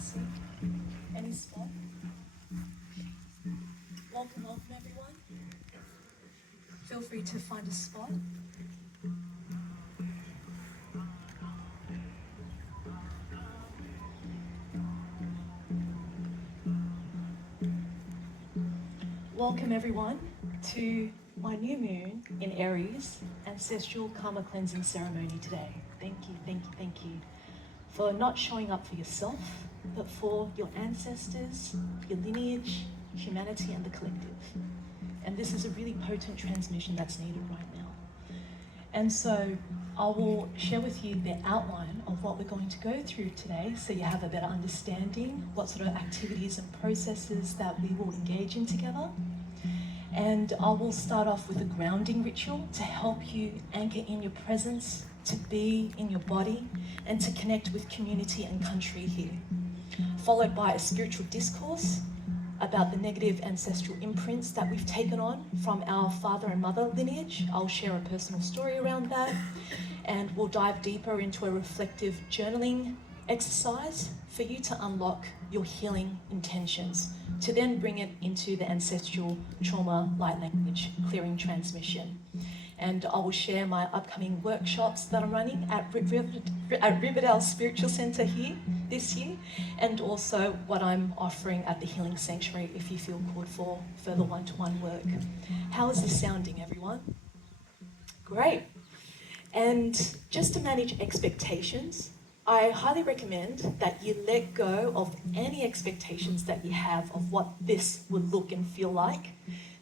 seat, any spot. Welcome, welcome everyone. Feel free to find a spot. Welcome everyone to my new moon in Aries Ancestral Karma Cleansing Ceremony today. Thank you, thank you, thank you for not showing up for yourself, but for your ancestors, your lineage, humanity and the collective. And this is a really potent transmission that's needed right now. And so I will share with you the outline of what we're going to go through today so you have a better understanding what sort of activities and processes that we will engage in together. And I will start off with a grounding ritual to help you anchor in your presence, to be in your body, and to connect with community and country here. Followed by a spiritual discourse about the negative ancestral imprints that we've taken on from our father and mother lineage. I'll share a personal story around that, and we'll dive deeper into a reflective journaling exercise for you to unlock your healing intentions, to then bring it into the ancestral trauma light language clearing transmission. And I will share my upcoming workshops that I'm running at Riverdale Spiritual Centre here this year, and also what I'm offering at the Healing Sanctuary if you feel called for further one-to-one work. How is this sounding, everyone? Great. And just to manage expectations, I highly recommend that you let go of any expectations that you have of what this would look and feel like,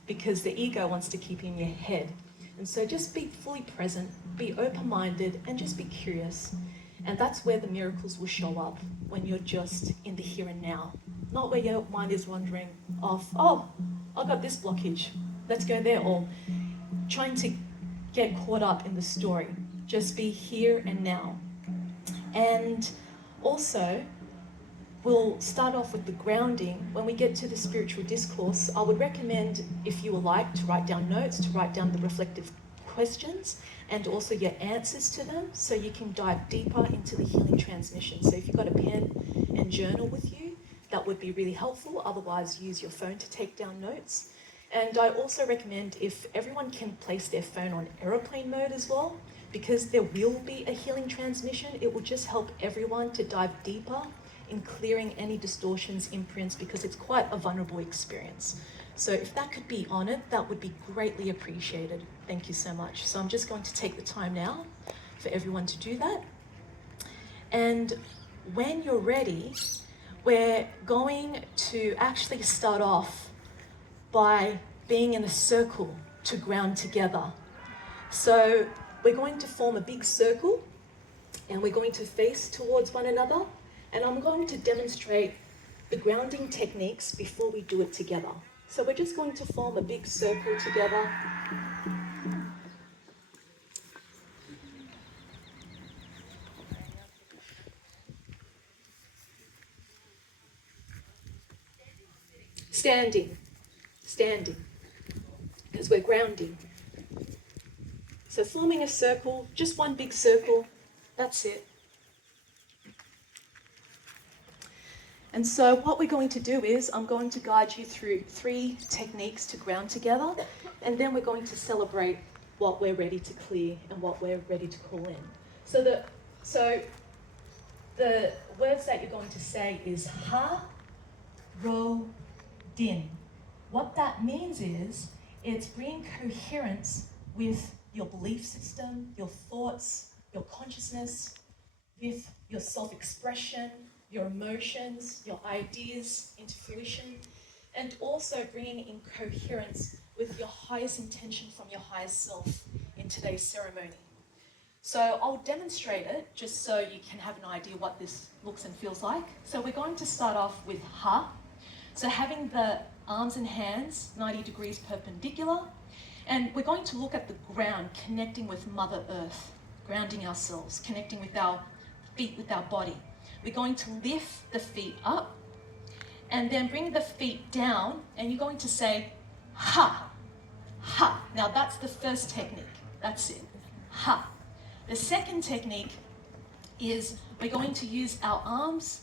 because the ego wants to keep in your head. And so just be fully present, be open-minded, and just be curious. And that's where the miracles will show up, when you're just in the here and now. Not where your mind is wandering off, oh, I got this blockage, let's go there, or trying to get caught up in the story. Just be here and now. And also, we'll start off with the grounding. When we get to the spiritual discourse, I would recommend, if you would like, to write down notes, to write down the reflective questions and also your answers to them, so you can dive deeper into the healing transmission. So if you've got a pen and journal with you, that would be really helpful. Otherwise, use your phone to take down notes. And I also recommend if everyone can place their phone on airplane mode as well, because there will be a healing transmission. It will just help everyone to dive deeper in clearing any distortions, imprints, because it's quite a vulnerable experience. So if that could be on it, that would be greatly appreciated. Thank you so much. So I'm just going to take the time now for everyone to do that. And when you're ready, we're going to actually start off by being in a circle to ground together. So we're going to form a big circle and we're going to face towards one another, and I'm going to demonstrate the grounding techniques before we do it together. So we're just going to form a big circle together. Standing, because we're grounding. So forming a circle, just one big circle, that's it. And so what we're going to do is, I'm going to guide you through 3 techniques to ground together, and then we're going to celebrate what we're ready to clear and what we're ready to call in. So the words that you're going to say is ha, ro, din. What that means is, it's bringing coherence with your belief system, your thoughts, your consciousness, with your self-expression, your emotions, your ideas into fruition, and also bringing in coherence with your highest intention from your highest self in today's ceremony. So I'll demonstrate it just so you can have an idea what this looks and feels like. So we're going to start off with ha. So having the arms and hands 90 degrees perpendicular, and we're going to look at the ground, connecting with Mother Earth, grounding ourselves, connecting with our feet, with our body. We're going to lift the feet up and then bring the feet down, and you're going to say ha, ha. Now that's the first technique, that's it, ha. The second technique is we're going to use our arms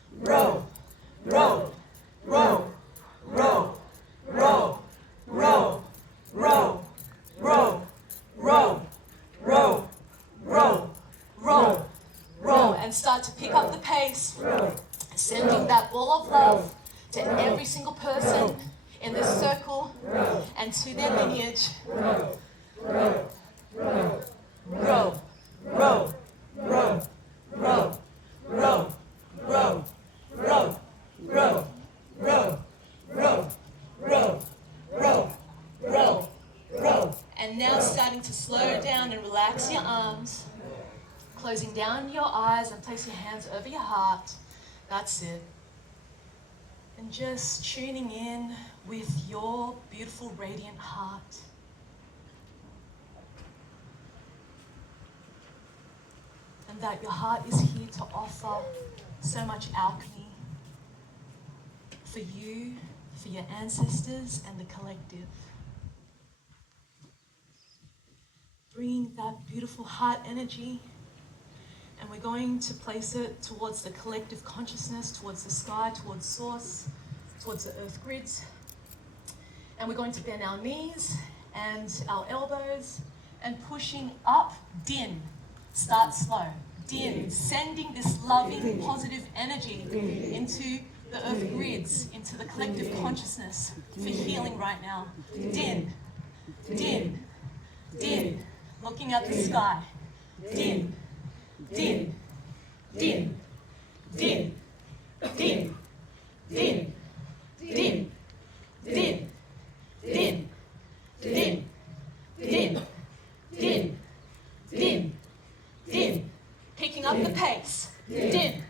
and start to pick up the pace, sending that ball of love to every single person in this circle and to their lineage. Grow, grow, grow, grow, grow, grow, grow, grow, grow, grow, grow, grow, grow, grow, grow. And now starting to slow down and relax your arms, closing down your eyes and place your hands over your heart. That's it. And just tuning in with your beautiful, radiant heart. And that your heart is here to offer so much alchemy for you, for your ancestors, and the collective. Bring that beautiful heart energy, and we're going to place it towards the collective consciousness, towards the sky, towards source, towards the earth grids. And we're going to bend our knees and our elbows and pushing up, din. Start slow. Din, sending this loving, positive energy into the earth grids, into the collective consciousness for healing right now. Din, din, din. Looking at the sky. Din, din, din, din, din, din, din, din, din, din, din, din, din, din. Picking up the pace. Din,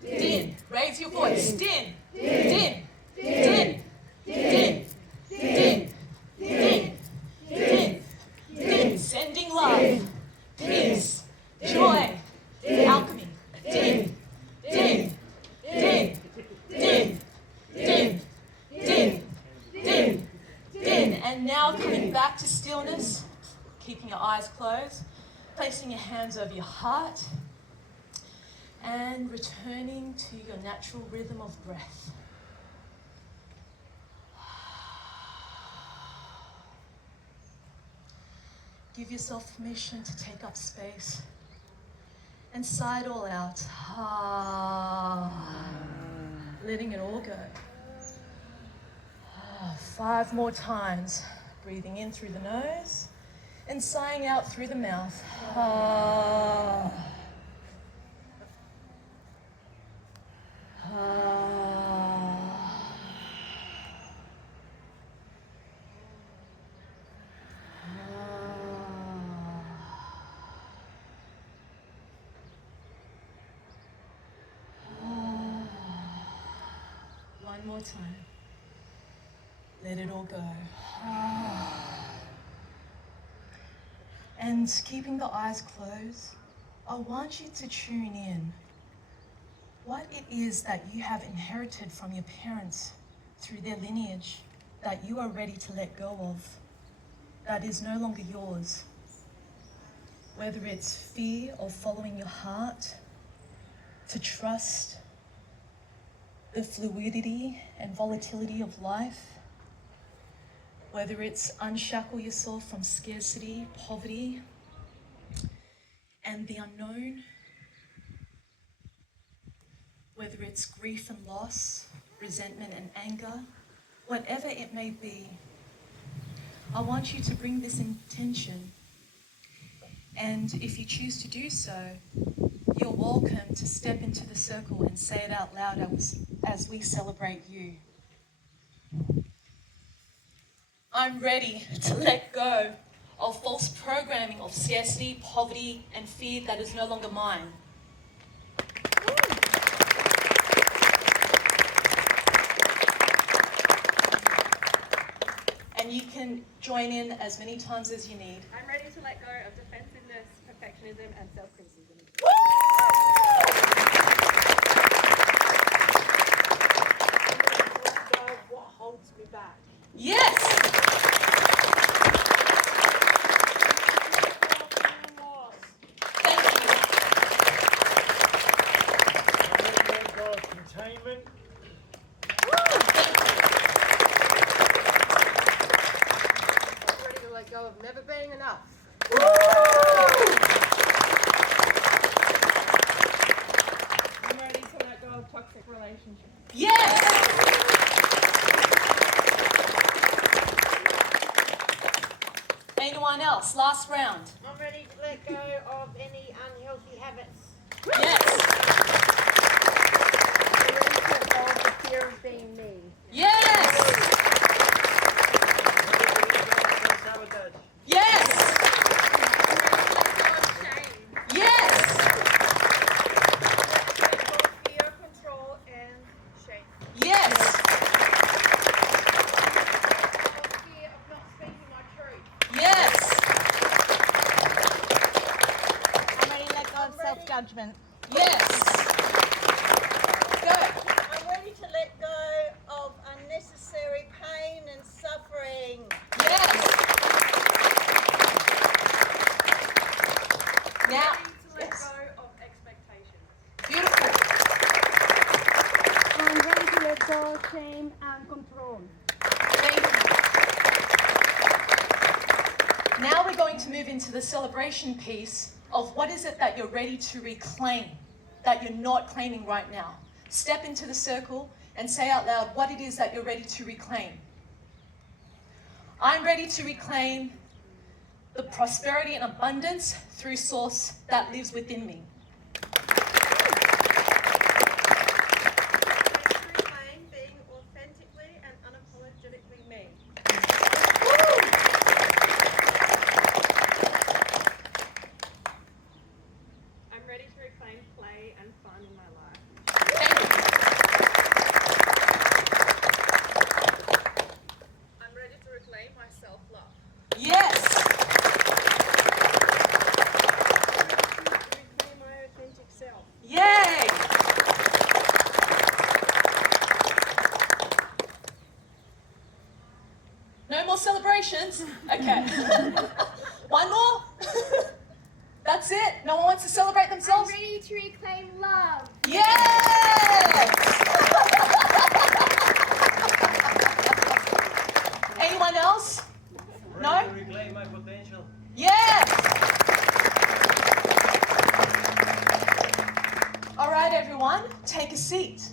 din. Raise your voice. Din, din, din, din, din, din, din, din. Sending love, peace, joy, alchemy. Din, din, din, din, din, din, din, din. And now coming back to stillness, keeping your eyes closed, placing your hands over your heart, and returning to your natural rhythm of breath. Give yourself permission to take up space and sigh it all out. Letting it all go. 5 more times. Breathing in through the nose and sighing out through the mouth. One more time. Let it all go. And keeping the eyes closed, I want you to tune in what it is that you have inherited from your parents through their lineage that you are ready to let go of, that is no longer yours. Whether it's fear of following your heart, to trust the fluidity and volatility of life, whether it's unshackle yourself from scarcity, poverty, and the unknown, whether it's grief and loss, resentment and anger, whatever it may be, I want you to bring this intention. And if you choose to do so, you're welcome to step into the circle and say it out loud as we celebrate you. I'm ready to let go of false programming of scarcity, poverty, and fear that is no longer mine. And you can join in as many times as you need. I'm ready to let go of defensiveness, perfectionism, and self-criticism. Let go of what holds me back. Yes! Thank you. Let go of containment. I'm ready to let go of never being enough. I'm ready to let go of any unhealthy habits. Yes. I'm ready to let go of the fear of being me. Yes. Sabotage. Yes. Shame. Yes. Let go of fear, control, and shame. Yes. Of fear of not speaking my truth. Yes. I'm ready to let go of self-judgment. Yes. Go. I'm ready to let go of unnecessary pain and suffering. Yes. Now, Ready to let yes. go of expectations. Beautiful. I'm ready to let go of shame and control. Thank you. Now we're going to move into the celebration piece of what is it that you're ready to reclaim, that you're not claiming right now. Step into the circle and say out loud what it is that you're ready to reclaim. I'm ready to reclaim the prosperity and abundance through source that lives within me. Reclaim being authentically and unapologetically me. I'm ready to reclaim play and fun in my life. Thank you. I'm ready to reclaim my self-love. Yes. Reclaim my authentic self. Yay. No more celebrations? Okay. One more? That's it? No one wants to celebrate themselves? Ready to reclaim love. Yes! Anyone else? No? Ready to reclaim my potential. Yes! All right, everyone, take a seat.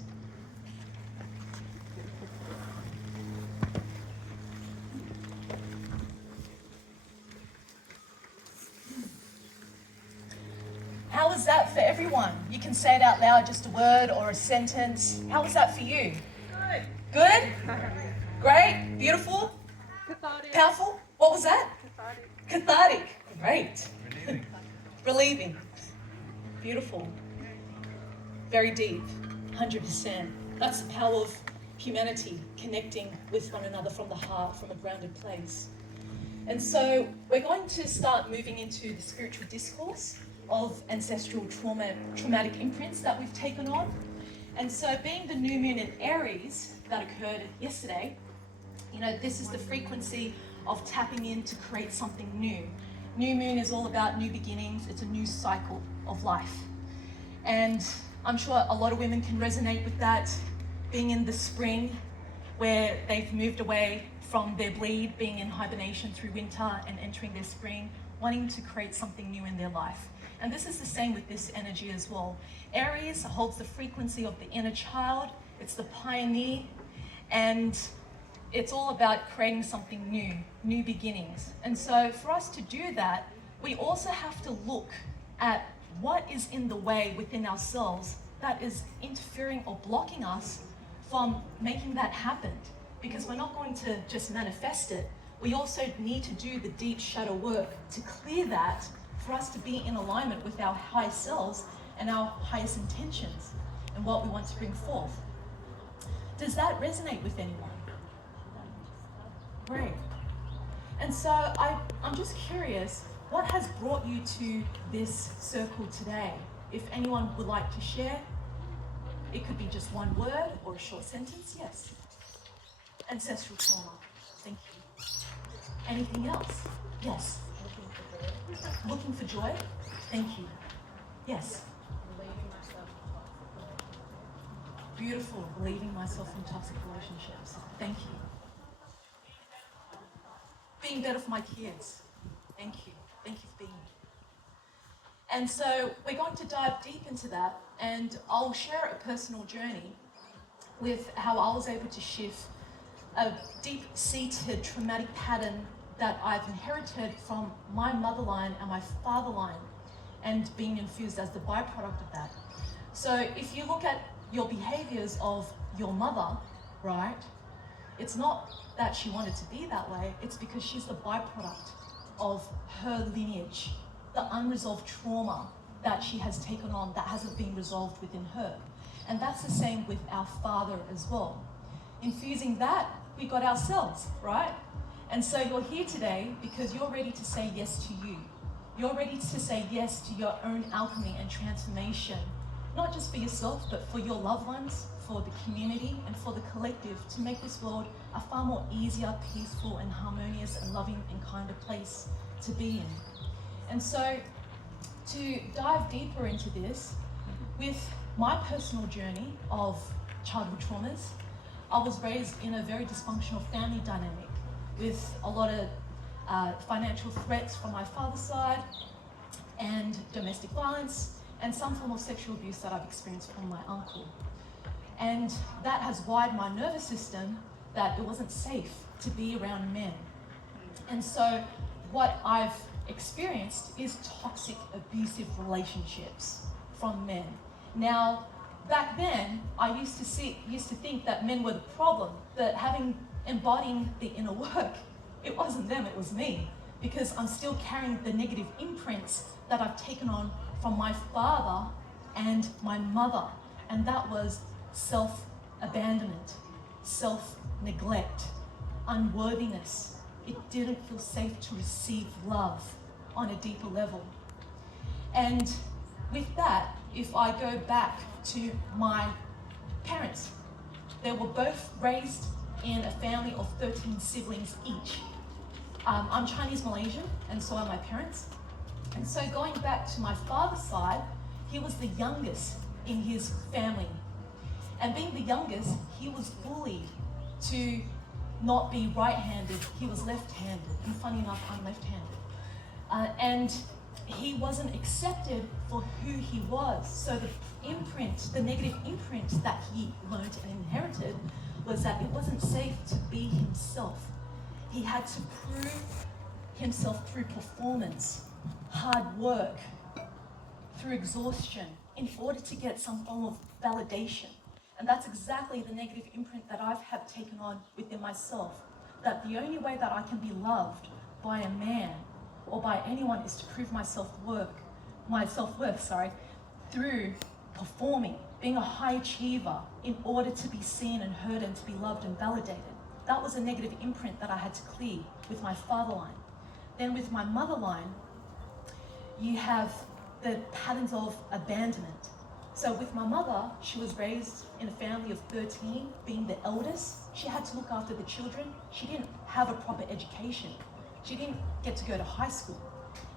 How was that for everyone? You can say it out loud, just a word or a sentence. How was that for you? Good. Good? Great? Beautiful? Cathartic. Powerful? What was that? Cathartic. Cathartic. Great. Relieving. Beautiful. Very deep. 100%. That's the power of humanity, connecting with one another from the heart, from a grounded place. And so we're going to start moving into the spiritual discourse of ancestral traumatic imprints that we've taken on. And so being the new moon in Aries that occurred yesterday, you know, this is the frequency of tapping in to create something new. New moon is all about new beginnings. It's a new cycle of life. And I'm sure a lot of women can resonate with that, being in the spring where they've moved away from their bleed, being in hibernation through winter and entering their spring, wanting to create something new in their life. And this is the same with this energy as well. Aries holds the frequency of the inner child. It's the pioneer, and it's all about creating something new, new beginnings. And so for us to do that, we also have to look at what is in the way within ourselves that is interfering or blocking us from making that happen. Because we're not going to just manifest it. We also need to do the deep shadow work to clear that for us to be in alignment with our high selves and our highest intentions and what we want to bring forth. Does that resonate with anyone? Great. And so I'm just curious, what has brought you to this circle today? If anyone would like to share, it could be just one word or a short sentence. Yes. Ancestral trauma. Thank you. Anything else? Yes. Looking for joy? Thank you. Yes. Beautiful. Relieving myself from toxic relationships. Thank you. Being better for my kids. Thank you. Thank you for being here. And so we're going to dive deep into that, and I'll share a personal journey with how I was able to shift a deep-seated traumatic pattern that I've inherited from my motherline and my fatherline, and being infused as the byproduct of that. So if you look at your behaviors of your mother, right, it's not that she wanted to be that way, it's because she's the byproduct of her lineage, the unresolved trauma that she has taken on that hasn't been resolved within her. And that's the same with our father as well. Infusing that, we got ourselves, right? And so you're here today because you're ready to say yes to you. You're ready to say yes to your own alchemy and transformation, not just for yourself, but for your loved ones, for the community, and for the collective, to make this world a far more easier, peaceful, and harmonious, and loving, and kinder place to be in. And so, to dive deeper into this, with my personal journey of childhood traumas, I was raised in a very dysfunctional family dynamic with a lot of financial threats from my father's side, and domestic violence, and some form of sexual abuse that I've experienced from my uncle. And that has wired my nervous system that it wasn't safe to be around men. And so what I've experienced is toxic, abusive relationships from men. Now, back then, I used to think that men were the problem, that embodying the inner work, it wasn't them, it was me, because I'm still carrying the negative imprints that I've taken on from my father and my mother, and that was self-abandonment, self-neglect, unworthiness. It didn't feel safe to receive love on a deeper level. And with that, if I go back to my parents, they were both raised in a family of 13 siblings each. I'm Chinese Malaysian, and so are my parents. And so going back to my father's side, he was the youngest in his family. And being the youngest, he was bullied to not be right-handed, he was left-handed. And funny enough, I'm left-handed. And he wasn't accepted for who he was. So the negative imprint that he learned and inherited was that it wasn't safe to be himself. He had to prove himself through performance, hard work, through exhaustion, in order to get some form of validation. And that's exactly the negative imprint that I've had taken on within myself, that the only way that I can be loved by a man or by anyone is to prove my self-worth, through performing, being a high achiever in order to be seen and heard and to be loved and validated. That was a negative imprint that I had to clear with my father line. Then with my mother line, you have the patterns of abandonment. So with my mother, she was raised in a family of 13, being the eldest. She had to look after the children. She didn't have a proper education. She didn't get to go to high school.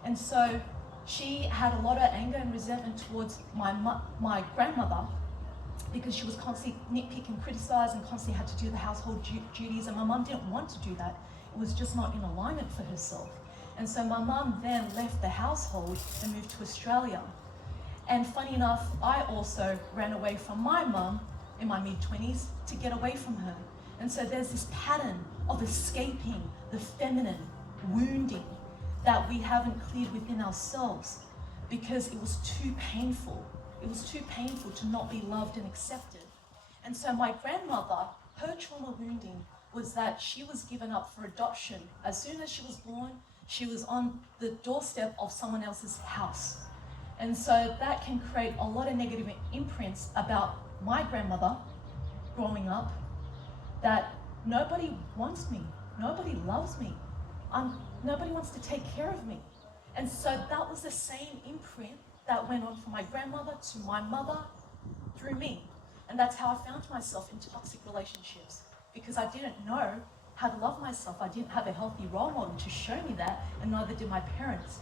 And so she had a lot of anger and resentment towards my grandmother, because she was constantly nitpicking, criticizing, constantly had to do the household duties, and my mum didn't want to do that. It was just not in alignment for herself. And so my mum then left the household and moved to Australia. And funny enough, I also ran away from my mum in my mid-20s to get away from her. And so there's this pattern of escaping the feminine, wounding, that we haven't cleared within ourselves because it was too painful. It was too painful to not be loved and accepted. And so my grandmother, her trauma wounding was that she was given up for adoption. As soon as she was born, she was on the doorstep of someone else's house. And so that can create a lot of negative imprints about my grandmother growing up, that nobody wants me, nobody loves me, nobody wants to take care of me. And so that was the same imprint that went on from my grandmother to my mother through me. And that's how I found myself in toxic relationships, because I didn't know how to love myself. I didn't have a healthy role model to show me that, and neither did my parents.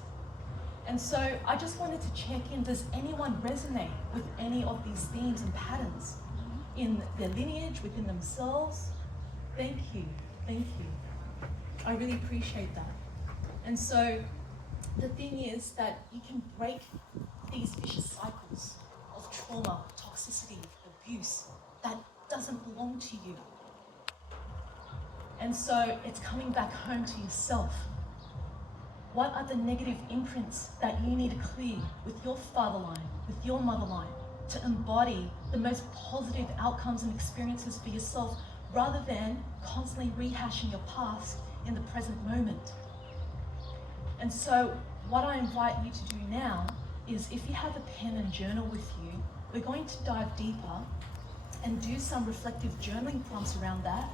And so I just wanted to check in, does anyone resonate with any of these themes and patterns in their lineage, within themselves? Thank you, thank you. I really appreciate that. And so the thing is that you can break these vicious cycles of trauma, toxicity, abuse that doesn't belong to you. And so it's coming back home to yourself. What are the negative imprints that you need to clear with your father line, with your mother line, to embody the most positive outcomes and experiences for yourself, rather than constantly rehashing your past in the present moment? And so what I invite you to do now is, if you have a pen and journal with you, we're going to dive deeper and do some reflective journaling prompts around that,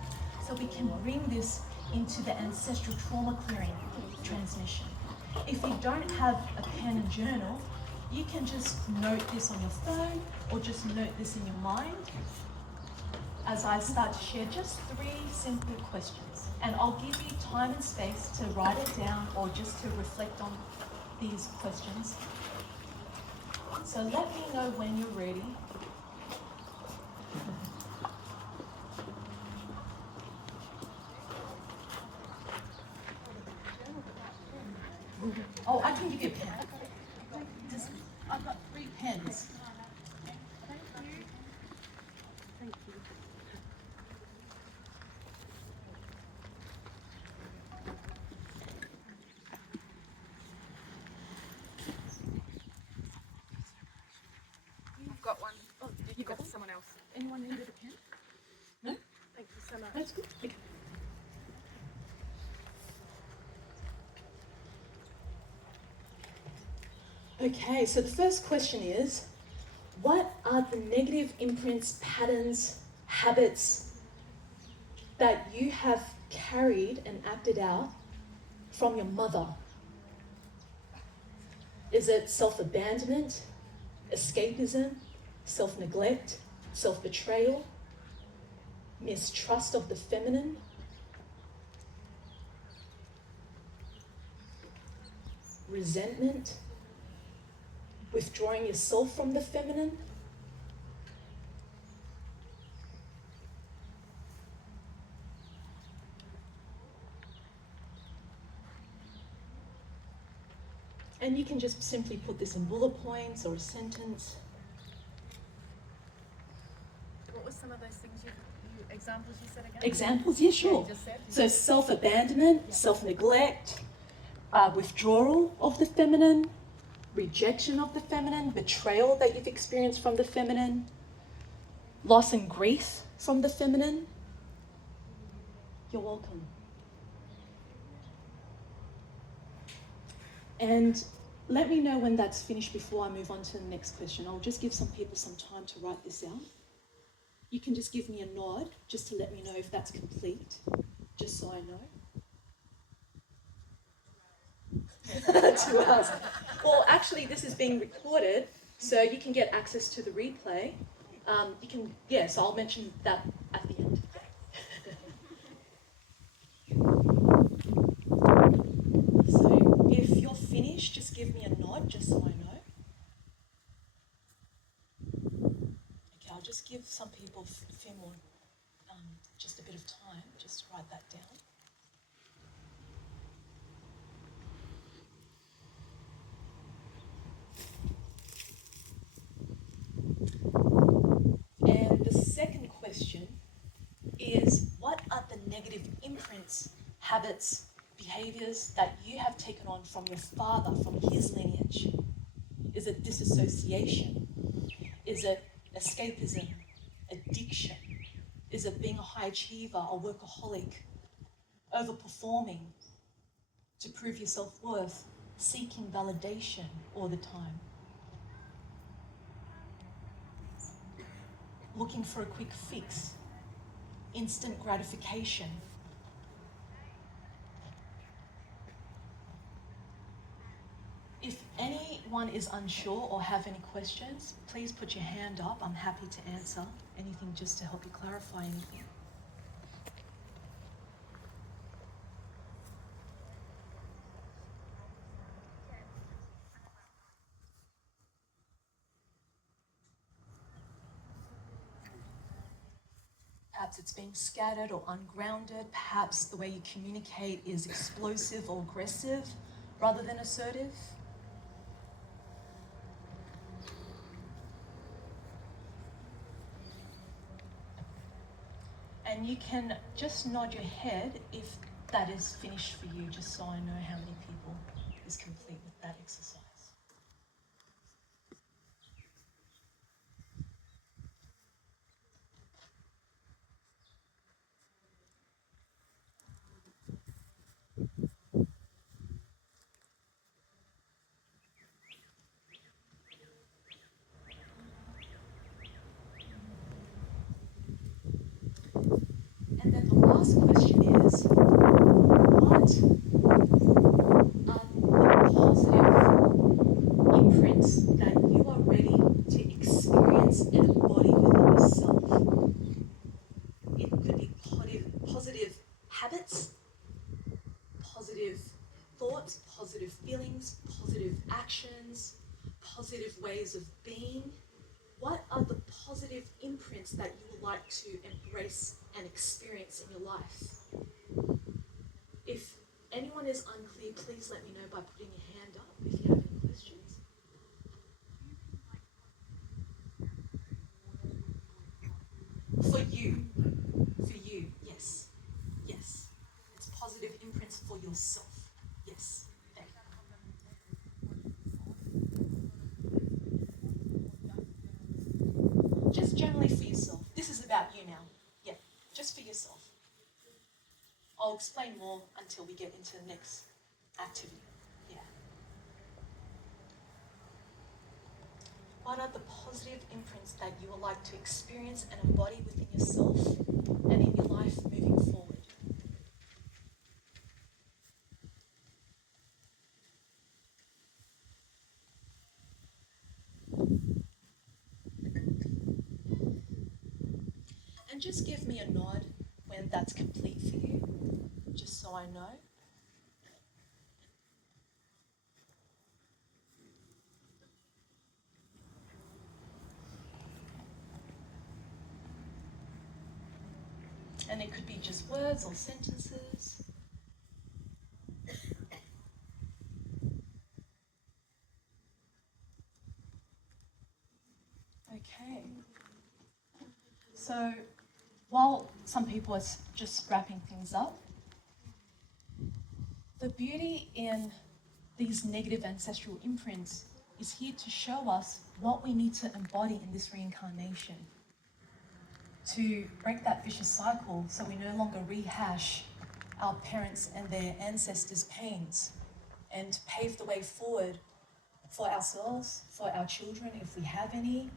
so we can bring this into the ancestral trauma clearing transmission. If you don't have a pen and journal, you can just note this on your phone or just note this in your mind as I start to share just 3 simple questions. And I'll give you time and space to write it down or just to reflect on these questions. So let me know when you're ready. Oh, I can give you a pen. I've got 3 pens. Thank you. I've got one. Oh, You got someone else. Anyone needed a pen? No? Thank you so much. That's good. Okay. Okay, so the first question is, what are the negative imprints, patterns, habits that you have carried and acted out from your mother? Is it self-abandonment, escapism, self-neglect, self-betrayal, mistrust of the feminine, resentment, withdrawing yourself from the feminine? And you can just simply put this in bullet points or a sentence. What were some of those things examples you said again? Examples, yeah, sure. Yeah, you just said. So self-abandonment, self-neglect, withdrawal of the feminine, rejection of the feminine, betrayal that you've experienced from the feminine, loss and grief from the feminine. You're welcome. And let me know when that's finished before I move on to the next question. I'll just give some people some time to write this out. You can just give me a nod just to let me know if that's complete, just so I know. 2 hours. Well, actually, this is being recorded, so you can get access to the replay. So I'll mention that at the end. So if you're finished, just give me a nod, just so I know. Okay, I'll just give some people a few more, just a bit of time, just to write that down. And the second question is, what are the negative imprints, habits, behaviors that you have taken on from your father, from his lineage? Is it disassociation? Is it escapism, addiction? Is it being a high achiever, a workaholic, overperforming to prove your self-worth, seeking validation all the time? Looking for a quick fix, instant gratification. If anyone is unsure or have any questions, please put your hand up. I'm happy to answer anything just to help you clarify anything. Perhaps it's being scattered or ungrounded. Perhaps the way you communicate is explosive or aggressive rather than assertive. And you can just nod your head if that is finished for you, just so I know how many people. is complete with that exercise. And then the last question is, what are the positive imprints that you are ready to experience and embody within yourself? It could be positive habits, positive thoughts, positive feelings, positive actions, positive ways of being. What are the positive imprints that you would like to embrace and experience in your life? If anyone is unclear, please let me know by putting your hand up if you have any questions. For you, yes. Yes. It's positive imprints for yourself. Yes. Thank you. Just generally for yourself. This is about you now. Yeah, just for yourself. I'll explain more until we get into the next activity. Yeah. What are the positive imprints that you would like to experience and embody within yourself and in your life moving forward? And just give me a nod when that's complete for you, just so I know. And it could be just words or sentences. Okay. So, while some people are just wrapping things up, the beauty in these negative ancestral imprints is here to show us what we need to embody in this reincarnation to break that vicious cycle so we no longer rehash our parents and their ancestors' pains and pave the way forward for ourselves, for our children if we have any,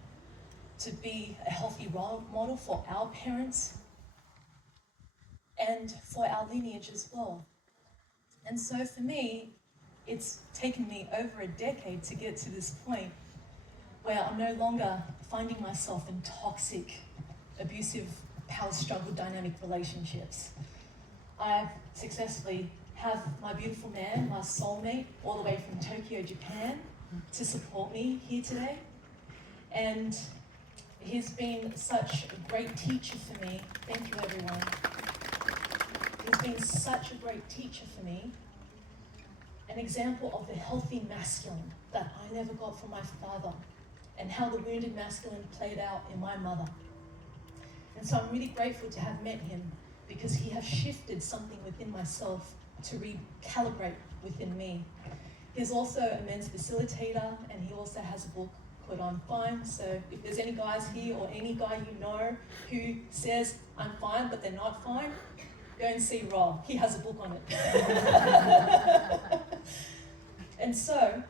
to be a healthy role model for our parents and for our lineage as well. And so for me, it's taken me over a decade to get to this point where I'm no longer finding myself in toxic, abusive, power struggle dynamic relationships. I successfully have my beautiful man, my soulmate, all the way from Tokyo, Japan, to support me here today. And he's been such a great teacher for me. Thank you, everyone. He's been such a great teacher for me. An example of the healthy masculine that I never got from my father, and how the wounded masculine played out in my mother. And so I'm really grateful to have met him, because he has shifted something within myself to recalibrate within me. He's also a men's facilitator, and he also has a book called I'm Fine. So if there's any guys here or any guy you know who says I'm fine but they're not fine, go and see Rob. He has a book on it. And so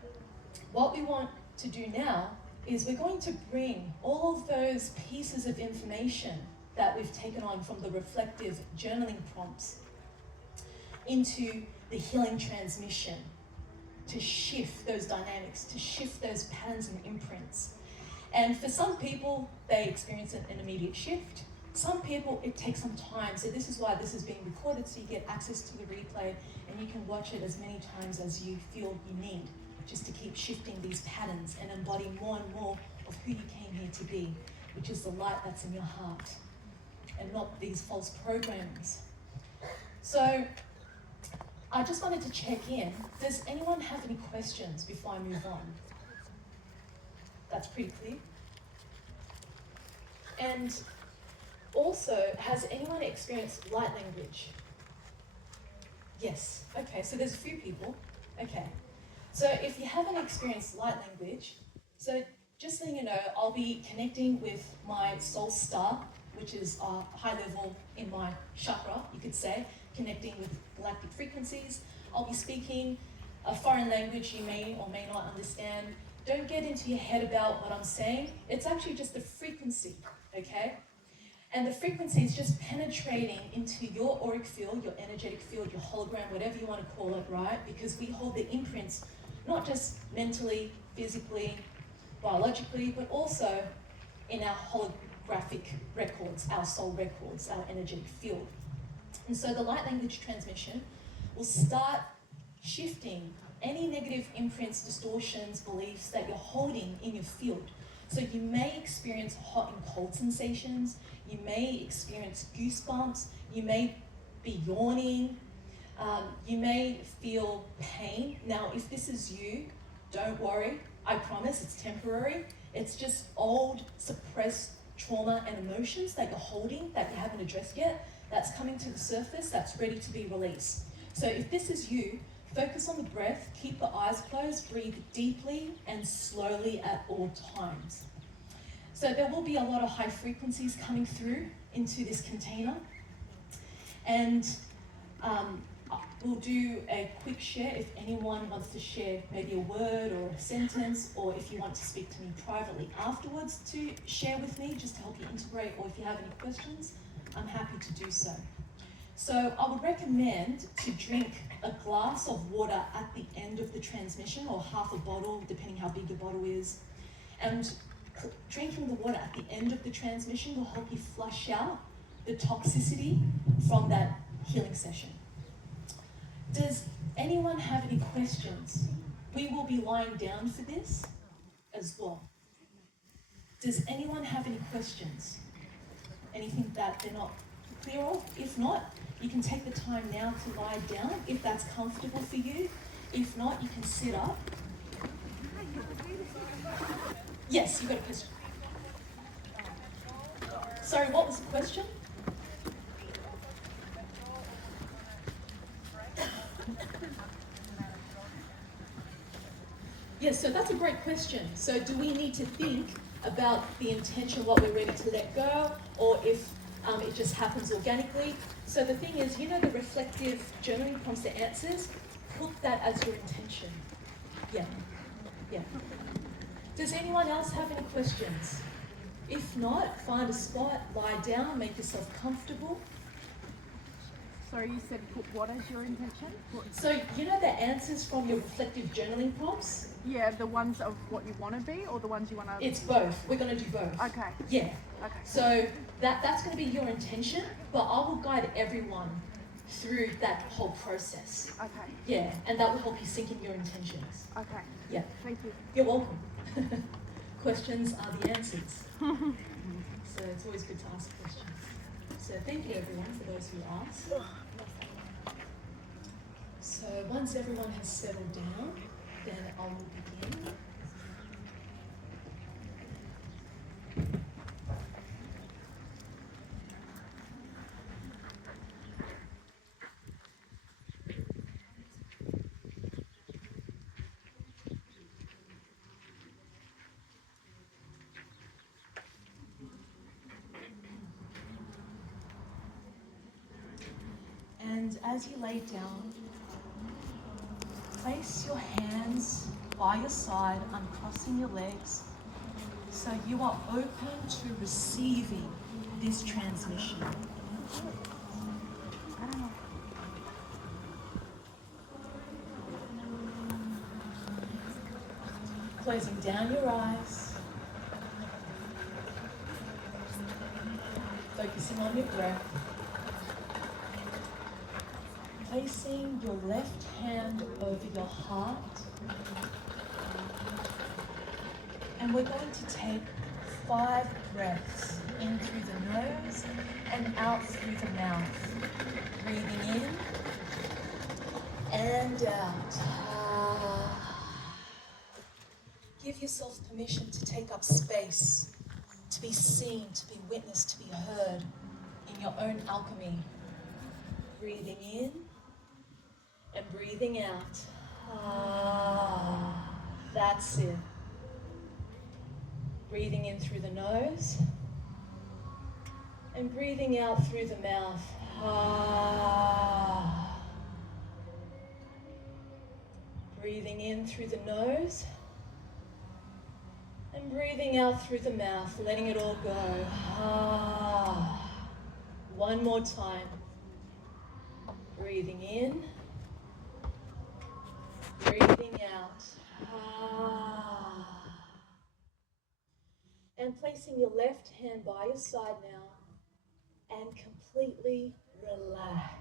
what we want to do now is we're going to bring all of those pieces of information that we've taken on from the reflective journaling prompts into the healing transmission, to shift those dynamics, to shift those patterns and imprints. And for some people, they experience an immediate shift. Some people, it takes some time. So this is why this is being recorded, so you get access to the replay and you can watch it as many times as you feel you need, just to keep shifting these patterns and embody more and more of who you came here to be, which is the light that's in your heart, and not these false programs. So I just wanted to check in. Does anyone have any questions before I move on? That's pretty clear. And also, has anyone experienced light language? Yes. Okay, so there's a few people. Okay. So if you haven't experienced light language, so just so you know, I'll be connecting with my soul star, which is high level in my chakra, you could say, connecting with galactic frequencies. I'll be speaking a foreign language you may or may not understand. Don't get into your head about what I'm saying. It's actually just a frequency, okay? And the frequency is just penetrating into your auric field, your energetic field, your hologram, whatever you want to call it, right? Because we hold the imprints, not just mentally, physically, biologically, but also in our holographic records, our soul records, our energetic field. And so the light language transmission will start shifting any negative imprints, distortions, beliefs that you're holding in your field. So you may experience hot and cold sensations, you may experience goosebumps, you may be yawning, you may feel pain. Now, if this is you, don't worry, I promise it's temporary. It's just old, suppressed trauma and emotions that you're holding, that you haven't addressed yet, that's coming to the surface, that's ready to be released. So if this is you, focus on the breath, keep the eyes closed, breathe deeply and slowly at all times. So there will be a lot of high frequencies coming through into this container. And we'll do a quick share if anyone wants to share maybe a word or a sentence, or if you want to speak to me privately afterwards to share with me, just to help you integrate, or if you have any questions, I'm happy to do so. So I would recommend to drink a glass of water at the end of the transmission, or half a bottle, depending how big your bottle is. And drinking the water at the end of the transmission will help you flush out the toxicity from that healing session. Does anyone have any questions? We will be lying down for this as well. Does anyone have any questions? Anything that they're not clear of? If not, you can take the time now to lie down if that's comfortable for you. If not, you can sit up. Yes, you got a question. Sorry, what was the question? Yes, so that's a great question. So do we need to think about the intention, what we're ready to let go, or if it just happens organically? So the thing is, you know the reflective journaling prompts, the answers, put that as your intention. Yeah. Does anyone else have any questions? If not, find a spot, lie down, make yourself comfortable. Sorry, you said put what as your intention? So you know the answers from your reflective journaling prompts? Yeah, the ones of what you want to be, or the ones you want to... It's both. We're going to do both. Okay. Yeah. Okay. So that's going to be your intention, but I will guide everyone through that whole process. Okay. Yeah, and that will help you sink in your intentions. Okay. Yeah. Thank you. You're welcome. Questions are the answers. So it's always good to ask questions. So thank you everyone for those who asked. So once everyone has settled down, then I will begin. And as you lay down, place your hands by your side, uncrossing your legs, so you are open to receiving this transmission. Closing down your eyes, focusing on your breath. Placing your left hand over your heart, and we're going to take 5 breaths in through the nose and out through the mouth. Breathing in and out. Give yourself permission to take up space, to be seen, to be witnessed, to be heard in your own alchemy. Breathing in and breathing out. That's it. Breathing in through the nose and breathing out through the mouth. Breathing in through the nose and breathing out through the mouth, letting it all go. One more time. Breathing in, breathing out. And placing your left hand by your side now and completely relax.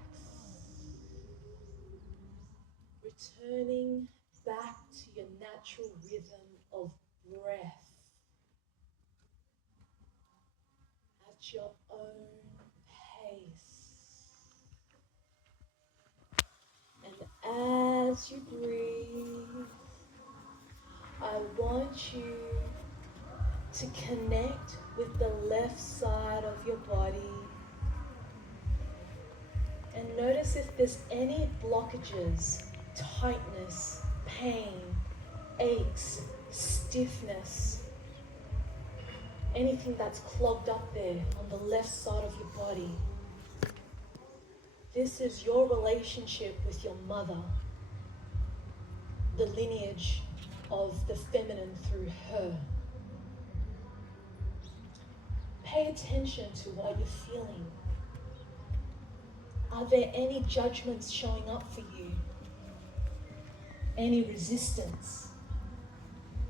Returning back to your natural rhythm of breath at your own pace. And as you breathe, I want you to connect with the left side of your body and notice if there's any blockages, tightness, pain, aches, stiffness, anything that's clogged up there on the left side of your body. This is your relationship with your mother, the lineage of the feminine through her. Pay attention to what you're feeling. Are there any judgments showing up for you? Any resistance?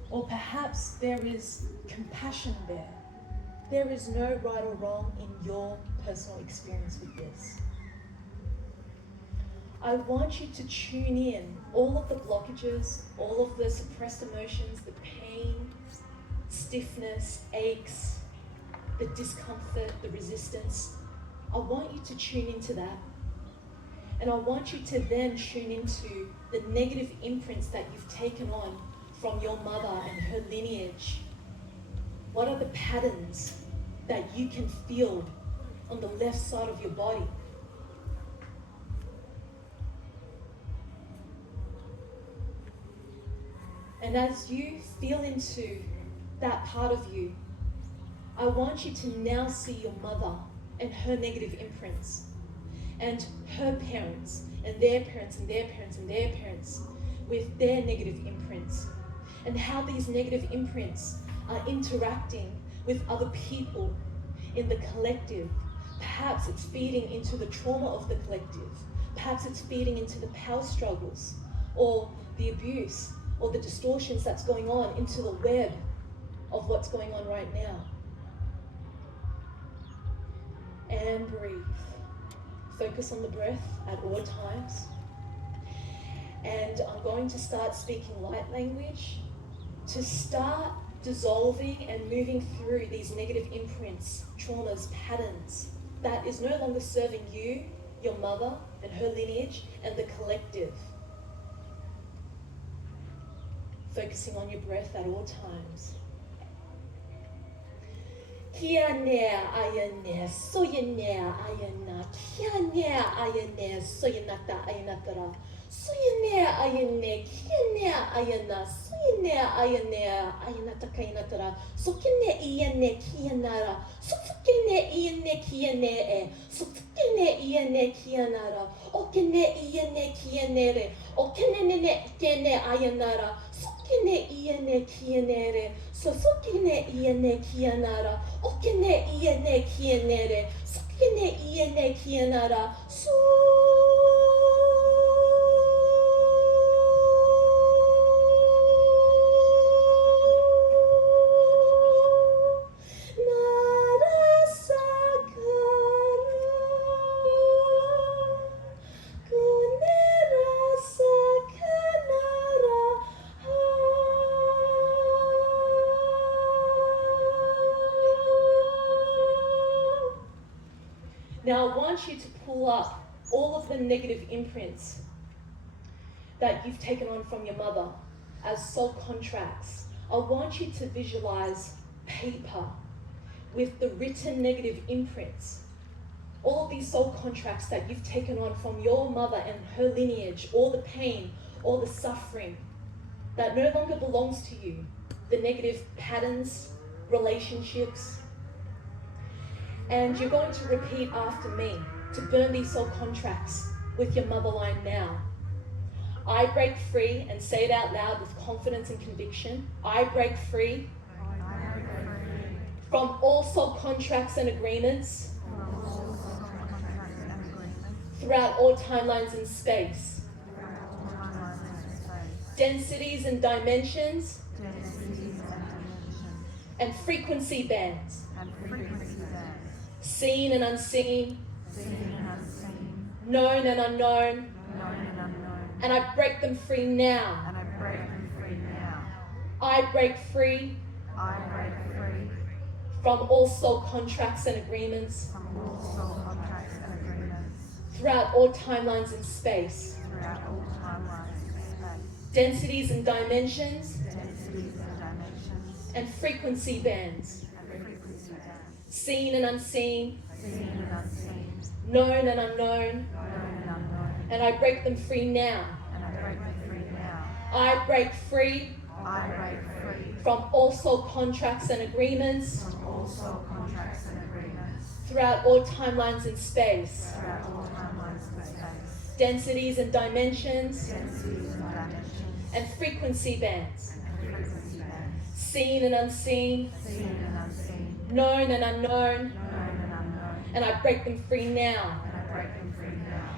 Or perhaps there is compassion there. There is no right or wrong in your personal experience with this. I want you to tune in all of the blockages, all of the suppressed emotions, the pain, stiffness, aches, the discomfort, the resistance. I want you to tune into that. And I want you to then tune into the negative imprints that you've taken on from your mother and her lineage. What are the patterns that you can feel on the left side of your body? And as you feel into that part of you, I want you to now see your mother and her negative imprints, and her parents, and their parents, and their parents, and their parents, with their negative imprints, and how these negative imprints are interacting with other people in the collective. Perhaps it's feeding into the trauma of the collective. Perhaps it's feeding into the power struggles, or the abuse, or the distortions that's going on into the web of what's going on right now. And breathe. Focus on the breath at all times. And I'm going to start speaking light language to start dissolving and moving through these negative imprints, traumas, patterns that is no longer serving you, your mother, and her lineage, and the collective. Focusing on your breath at all times. Kia nea ayane, soya nea ayana, kia nea ayane, soya nata ayanatara, soya nea ayane, kia nea ayana, soya nea ayane, ayanata kayanatara, sokine iane kia nara, sokine iane kia ne, sokine iane kia nara, okine iane kia nere, okine ne kene ayanara, sokine iane kia nere, sokine iane kia nara, okine iane kia nere, sokine iane kia nara, Now I want you to pull up all of the negative imprints that you've taken on from your mother as soul contracts. I want you to visualize paper with the written negative imprints. All of these soul contracts that you've taken on from your mother and her lineage, all the pain, all the suffering that no longer belongs to you, the negative patterns, relationships. And you're going to repeat after me to burn these soul contracts with your mother line now. I break free, and say it out loud with confidence and conviction. I break free from all soul contracts and agreements throughout all timelines and space, densities and dimensions, and frequency bands, seen and unseen, known and unknown, and I break them free now. I break free from all soul contracts and agreements throughout all timelines and space, densities and dimensions, and frequency bands, seen and unseen, known and unknown, and I break them free now. I break free from all soul contracts and agreements throughout all timelines and space, densities and dimensions, and frequency bands, seen and unseen, known and unknown, and I break them free now.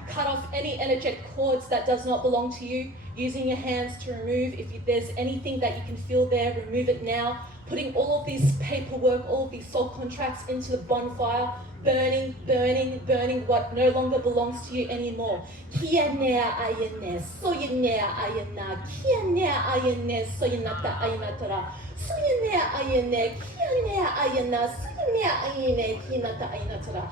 Cut off any energetic cords that does not belong to you, using your hands to remove. If there's anything that you can feel there, remove it now. Putting all of this paperwork, all of these soul contracts into the bonfire, burning, burning, burning what no longer belongs to you anymore. Kia nea ayane, soya nea ayana, kia nea ayane, soya nata ayanatara, soya nea ayane, kia nea ayana, soya nea ayane, kia nata ayanatara.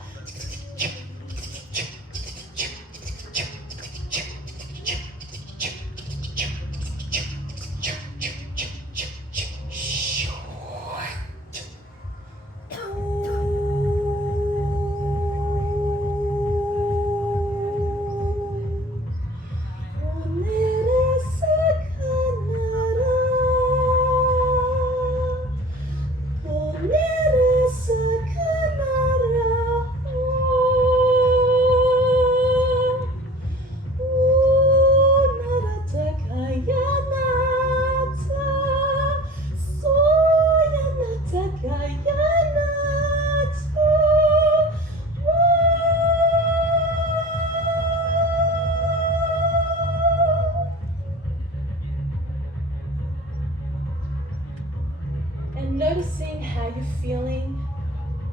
Noticing how you're feeling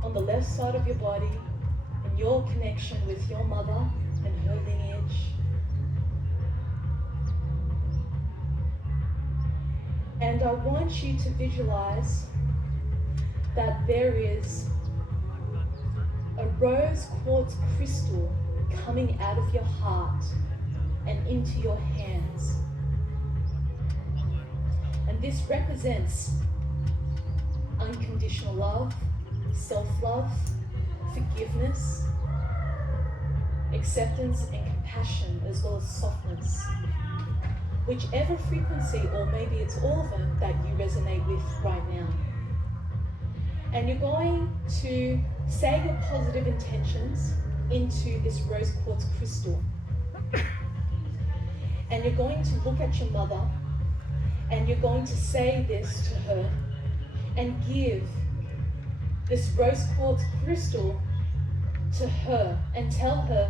on the left side of your body and your connection with your mother and her lineage. And I want you to visualize that there is a rose quartz crystal coming out of your heart and into your hands. And this represents unconditional love, self-love, forgiveness, acceptance and compassion, as well as softness. Whichever frequency, or maybe it's all of them, that you resonate with right now. And you're going to say your positive intentions into this rose quartz crystal. And you're going to look at your mother and you're going to say this to her and give this rose quartz crystal to her and tell her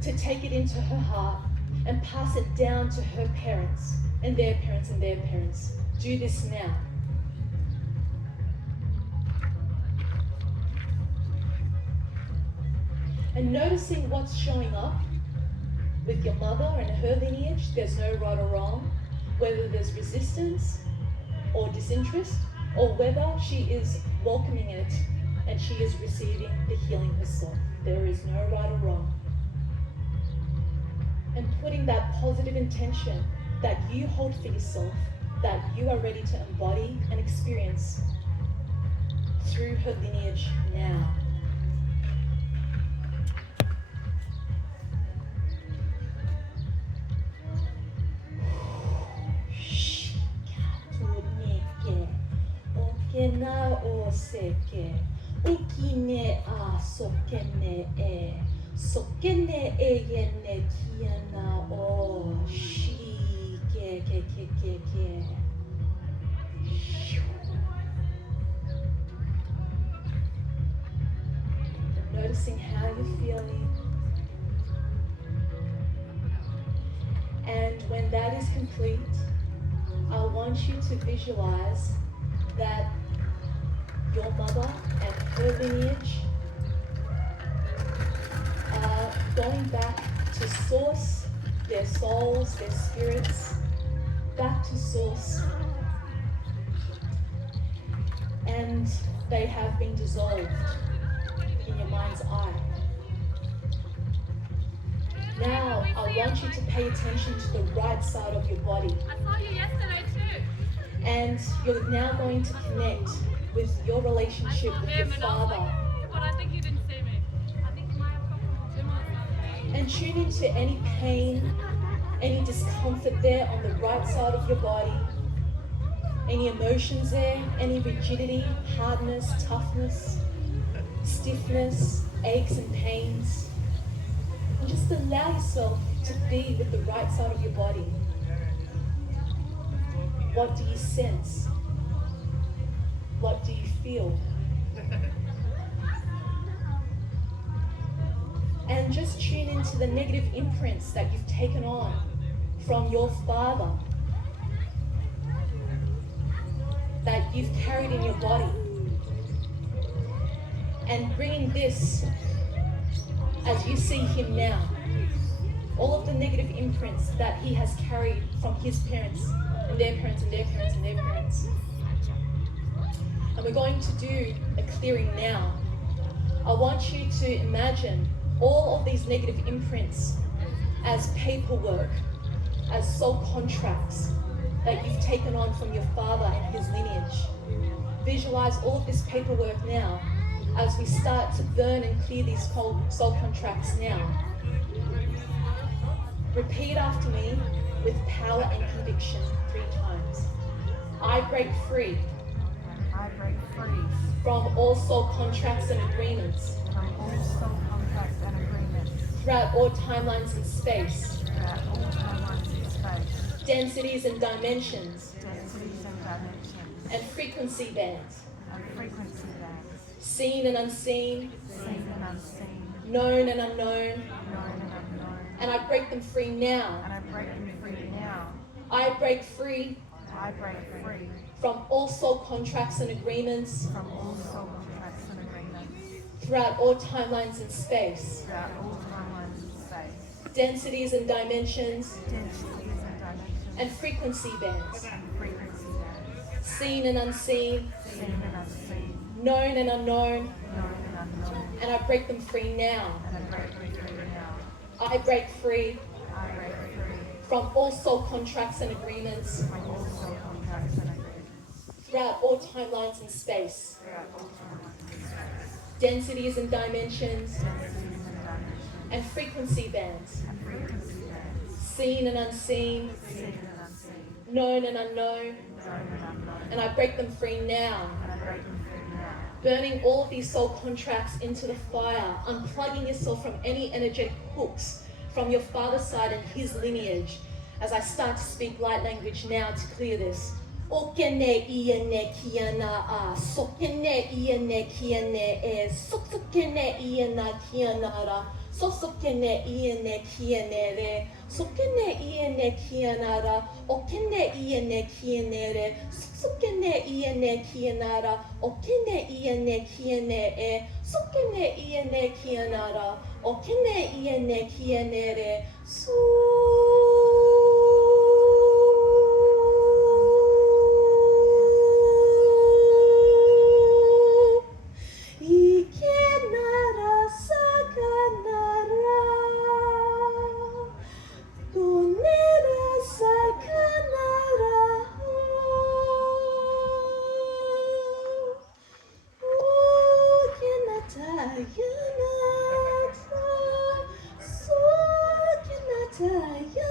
to take it into her heart and pass it down to her parents and their parents and their parents. Do this now. And noticing what's showing up with your mother and her lineage. There's no right or wrong, whether there's resistance or disinterest, or whether she is welcoming it and she is receiving the healing herself. There is no right or wrong. And putting that positive intention that you hold for yourself, that you are ready to embody and experience through her lineage now. Yena o seke. Ukine a sokene e. Sokene e yene kiana o shi ke. Noticing how you're feeling. And when that is complete, I want you to visualize that your mother and her lineage are going back to source, their souls, their spirits, back to source. And they have been dissolved in your mind's eye. Now, I want you to pay attention to the right side of your body. I saw you yesterday too. And you're now going to connect with your relationship with your father. But I think you didn't see me. I think you might have come from similar stuff. And tune into any pain, any discomfort there on the right side of your body. Any emotions there, any rigidity, hardness, toughness, stiffness, aches and pains. And just allow yourself to be with the right side of your body. What do you sense? What do you feel? And just tune into the negative imprints that you've taken on from your father, that you've carried in your body. And bringing this as you see him now. All of the negative imprints that he has carried from his parents and their parents and their parents and their parents. And we're going to do a clearing now. I want you to imagine all of these negative imprints as paperwork, as soul contracts that you've taken on from your father and his lineage. Visualize all of this paperwork now as we start to burn and clear these soul contracts now. Repeat after me with power and conviction 3 times. I break free. I break free From all soul contracts and agreements. from all soul contracts and agreements Throughout all timelines and space. throughout all timelines and space, Densities and dimensions. densities and dimensions, And frequency bands. and frequency bands, Seen and unseen. seen and unseen, Known and unknown. known and unknown. And I break them free now. And I break them free now. I break free I break free from all soul contracts and agreements. from all soul contracts and agreements Throughout all timelines and space. throughout all timelines and space, Densities and dimensions. densities and dimensions, And frequency bands. and frequency bands, Seen and unseen. seen and unseen, Known and unknown. known and unknown. And I break them free now. And I break them free now. I break free I break free from all soul contracts and agreements. from all soul contracts and agreements Throughout all timelines and space. throughout all timelines and space, Densities and dimensions. densities and dimensions, And frequency bands. and frequency bands, Seen and unseen. seen and unseen, Known and unknown. known and unknown. And I break them free now. And I break them free now. Burning all of these soul contracts into the fire, unplugging yourself from any energetic hooks from your father's side and his lineage. As I start to speak light language now to clear this. Okene iene kiana a, sokene iene kiane e, sokene iena kianara, sosokene iene kiane re, sokene iene kianara, okene iene kiane re, sokene iene kianara, okene iene kiane e, sokene iene kianara, okene iene kiane re, Ikenara sakanara, gonera sakanara, ukenata yanata, so kenata yanata.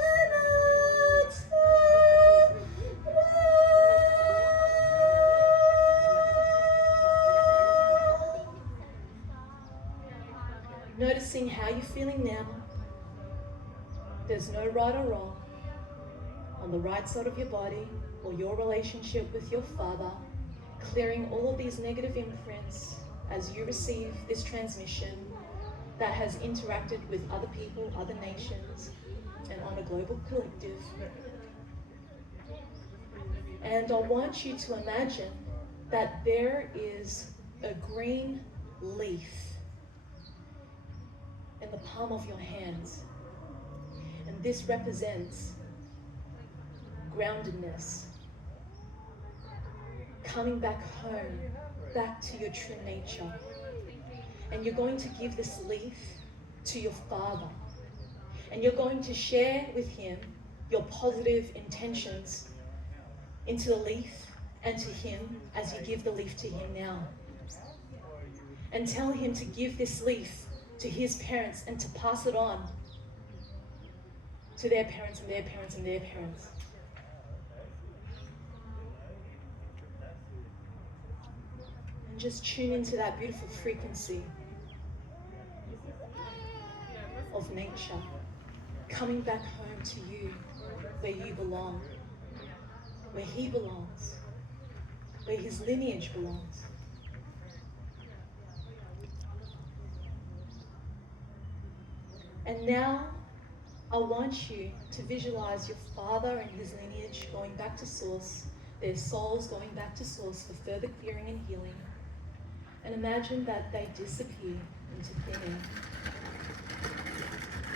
Noticing how you're feeling now. There's no right or wrong. On the right side of your body, or your relationship with your father, clearing all of these negative imprints as you receive this transmission that has interacted with other people, other nations, and on a global collective. And I want you to imagine that there is a green leaf in the palm of your hands. And this represents groundedness, coming back home, back to your true nature. And you're going to give this leaf to your father. And you're going to share with him your positive intentions into the leaf and to him as you give the leaf to him now. And tell him to give this leaf to his parents and to pass it on to their parents and their parents and their parents. And just tune into that beautiful frequency of nature, coming back home to you, where you belong, where he belongs, where his lineage belongs. And now, I want you to visualize your father and his lineage going back to source, their souls going back to source for further clearing and healing. And imagine that they disappear into thin air.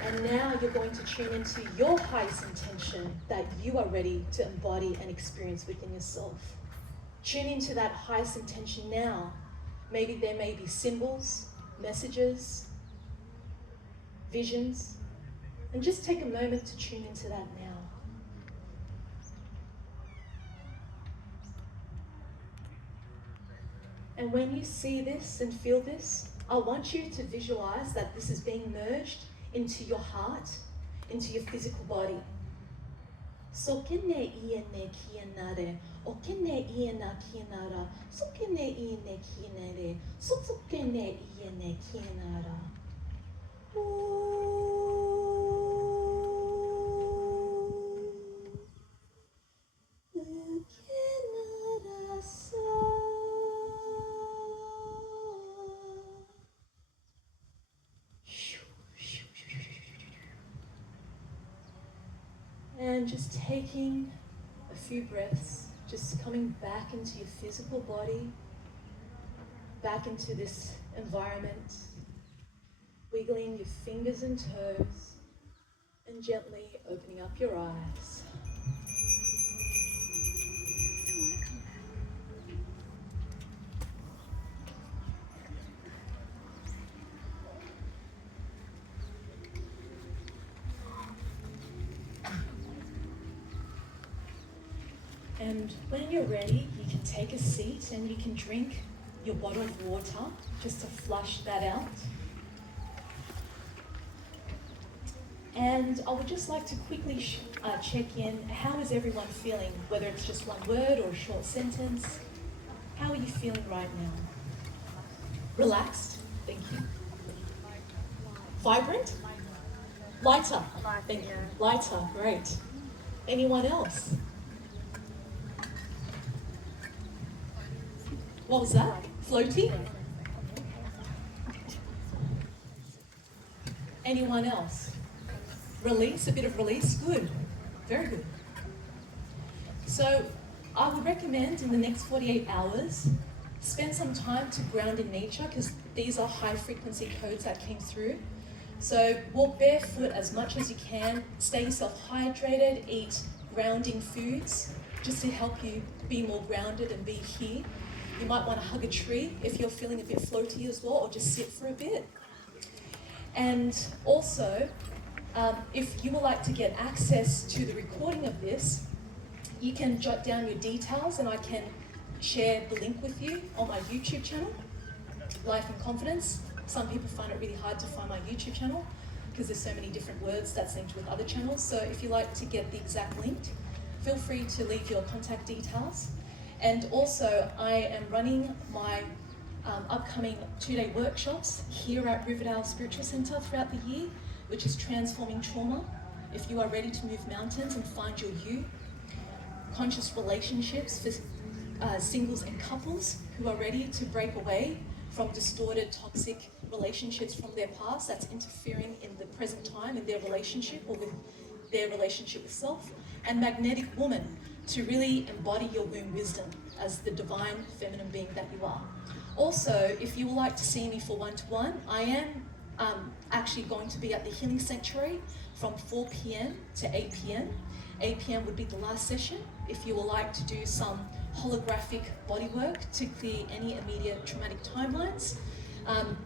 And now you're going to tune into your highest intention that you are ready to embody and experience within yourself. Tune into that highest intention now. Maybe there may be symbols, messages, visions, and just take a moment to tune into that now. And when you see this and feel this, I want you to visualize that this is being merged into your heart, into your physical body. So kene iene kienare, o kene iena kienara, so kene iene kienere, so kene iene kienara. And just taking a few breaths, just coming back into your physical body, back into this environment, wiggling your fingers and toes, and gently opening up your eyes. And when you're ready, you can take a seat and you can drink your bottle of water just to flush that out. And I would just like to quickly check in, how is everyone feeling? Whether it's just one word or a short sentence, how are you feeling right now? Relaxed? Thank you. Vibrant? Lighter? Thank you. Lighter, great. Anyone else? What was that? Floaty? Anyone else? Release, a bit of release, good, very good. So I would recommend in the next 48 hours, spend some time to ground in nature, because these are high frequency codes that came through. So walk barefoot as much as you can, stay yourself hydrated, eat grounding foods, just to help you be more grounded and be here. You might want to hug a tree if you're feeling a bit floaty as well, or just sit for a bit. And also, if you would like to get access to the recording of this, you can jot down your details and I can share the link with you on my YouTube channel, Life and Confidence. Some people find it really hard to find my YouTube channel because there's so many different words that's linked with other channels. So if you like to get the exact link, feel free to leave your contact details. And also, I am running my upcoming 2-day workshops here at Riverdale Spiritual Centre throughout the year, which is Transforming Trauma. If you are ready to move mountains and find your you. Conscious relationships for singles and couples who are ready to break away from distorted, toxic relationships from their past that's interfering in the present time in their relationship or with their relationship with self. And Magnetic Woman, to really embody your womb wisdom as the divine feminine being that you are. Also, if you would like to see me for one-to-one, I am actually going to be at the Healing Sanctuary from 4 p.m. to 8 p.m. 8 p.m. would be the last session. If you would like to do some holographic body work to clear any immediate traumatic timelines.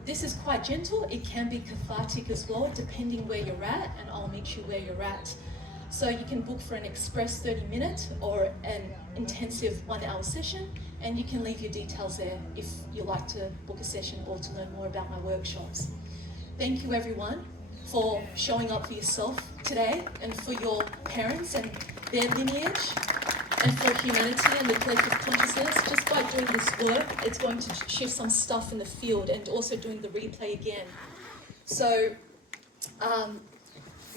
This is quite gentle. It can be cathartic as well, depending where you're at, and I'll meet you where you're at. So you can book for an express 30-minute or an intensive 1-hour session, and you can leave your details there if you like to book a session or to learn more about my workshops. Thank you everyone for showing up for yourself today, and for your parents and their lineage, and for humanity and the collective consciousness. Just by doing this work, it's going to shift some stuff in the field, and also doing the replay again. So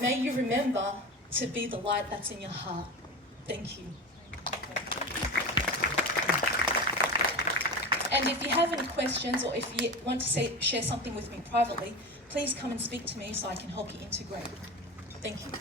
may you remember to be the light that's in your heart. Thank you. And if you have any questions, or if you want to share something with me privately, please come and speak to me so I can help you integrate. Thank you.